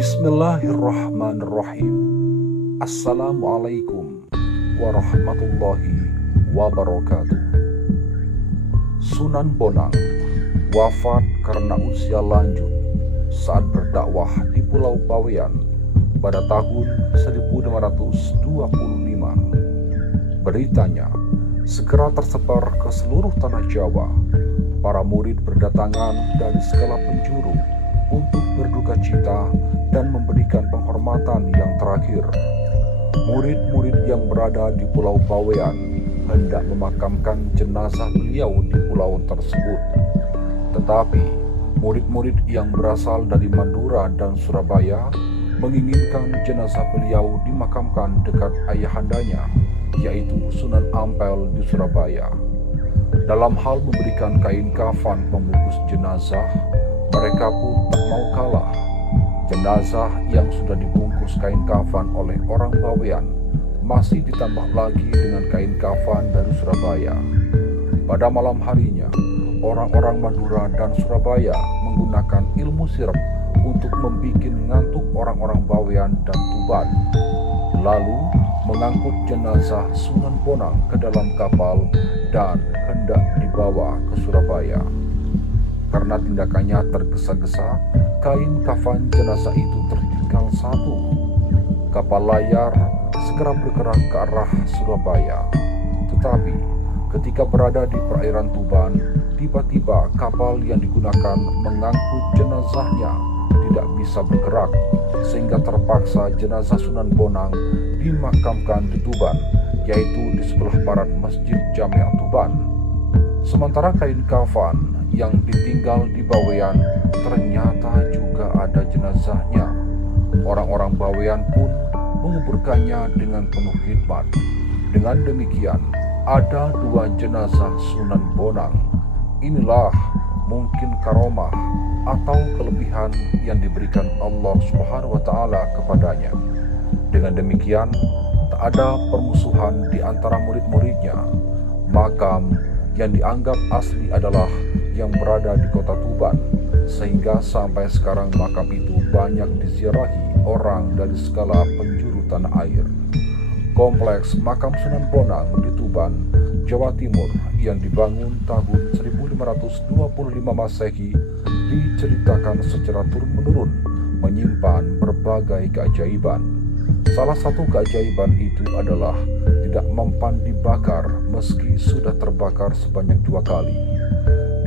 Bismillahirrahmanirrahim. Assalamualaikum warahmatullahi wabarakatuh. Sunan Bonang wafat karena usia lanjut saat berdakwah di Pulau Bawean pada tahun 1525. Beritanya segera tersebar ke seluruh tanah Jawa. Para murid berdatangan dari segala penjuru untuk berduka cita dan memberikan penghormatan yang terakhir. Murid-murid yang berada di Pulau Bawean hendak memakamkan jenazah beliau di pulau tersebut. Tetapi murid-murid yang berasal dari Madura dan Surabaya menginginkan jenazah beliau dimakamkan dekat ayahandanya, yaitu Sunan Ampel di Surabaya. Dalam hal memberikan kain kafan pembungkus jenazah, mereka pun tak mau kalah. Jenazah yang sudah dibungkus kain kafan oleh orang Bawean masih ditambah lagi dengan kain kafan dari Surabaya. Pada malam harinya, orang-orang Madura dan Surabaya menggunakan ilmu sirep untuk membuat ngantuk orang-orang Bawean dan Tuban, lalu mengangkut jenazah Sunan Bonang ke dalam kapal dan hendak dibawa ke Surabaya. Karena tindakannya tergesa-gesa, kain kafan jenazah itu tertinggal satu. Kapal layar segera bergerak ke arah Surabaya. Tetapi ketika berada di perairan Tuban, tiba-tiba kapal yang digunakan mengangkut jenazahnya tidak bisa bergerak, sehingga terpaksa jenazah Sunan Bonang dimakamkan di Tuban, yaitu di sebelah barat Masjid Jami' Tuban. Sementara kain kafan yang ditinggal di Bawean ternyata juga ada jenazahnya. Orang-orang Bawean pun menguburkannya dengan penuh khidmat. Dengan demikian, ada dua jenazah Sunan Bonang. Inilah mungkin karomah atau kelebihan yang diberikan Allah Subhanahu wa Ta'ala kepadanya. Dengan demikian, tak ada permusuhan di antara murid-muridnya. Makam yang dianggap asli adalah yang berada di kota Tuban, sehingga sampai sekarang makam itu banyak diziarahi orang dari segala penjuru tanah air. Kompleks makam Sunan Bonang di Tuban, Jawa Timur yang dibangun tahun 1525 Masehi diceritakan secara turun-menurun menyimpan berbagai keajaiban. Salah satu keajaiban itu adalah tidak mempan dibakar meski sudah terbakar sebanyak 2 kali.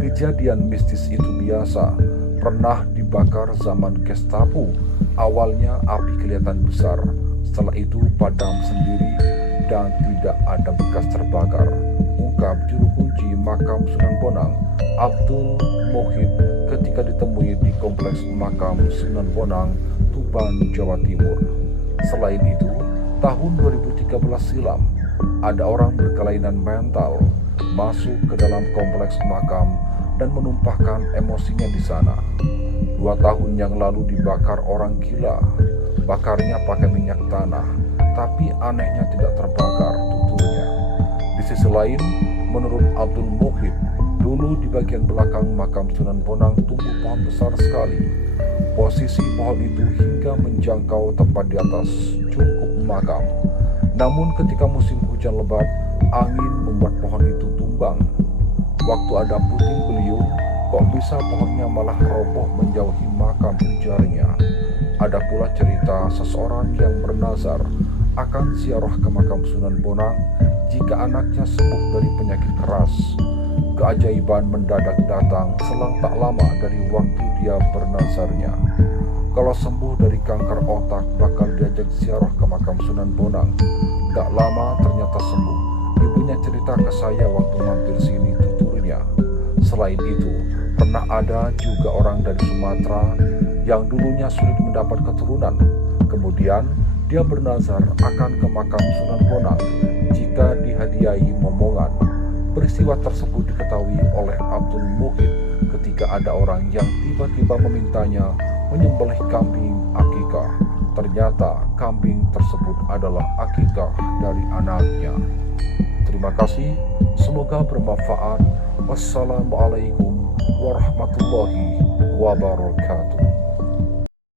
Kejadian mistis itu biasa, pernah dibakar zaman Gestapo. Awalnya api kelihatan besar, setelah itu padam sendiri dan tidak ada bekas terbakar, ungkap juru kunci makam Sunan Bonang, Abdul Muhid, ketika ditemui di kompleks makam Sunan Bonang, Tuban, Jawa Timur. Selain itu, tahun 2013 silam, ada orang berkelainan mental masuk ke dalam kompleks makam dan menumpahkan emosinya di sana. 2 tahun yang lalu dibakar orang gila, bakarnya pakai minyak tanah, tapi anehnya tidak terbakar, tuturnya. Di sisi lain, menurut Abdul Muhid, dulu di bagian belakang makam Sunan Bonang tumbuh pohon besar sekali. Posisi pohon itu hingga menjangkau tepat di atas cungkup makam. Namun ketika musim hujan lebat, angin membuat pohon itu tumbang. Waktu ada puting beliung, kok bisa pohonnya malah roboh menjauhi makam, ujarnya. Ada pula cerita seseorang yang bernazar akan ziarah ke makam Sunan Bonang jika anaknya sembuh dari penyakit keras. Keajaiban mendadak datang selang tak lama dari waktu dia bernazarnya. Kalau sembuh dari kanker otak bakal diajak ziarah ke makam Sunan Bonang. Gak lama ternyata sembuh. Ibunya cerita ke saya waktu mampir sini, tuturnya. Selain itu, pernah ada juga orang dari Sumatera yang dulunya sulit mendapat keturunan. Kemudian dia bernazar akan ke makam Sunan Bonang jika dihadiahi momongan. Peristiwa tersebut diketahui oleh Abdul Muhid ketika ada orang yang tiba-tiba memintanya menyembelih kambing akikah. Ternyata kambing tersebut adalah akikah dari anaknya. Terima kasih, semoga bermanfaat. Wassalamualaikum warahmatullahi wabarakatuh.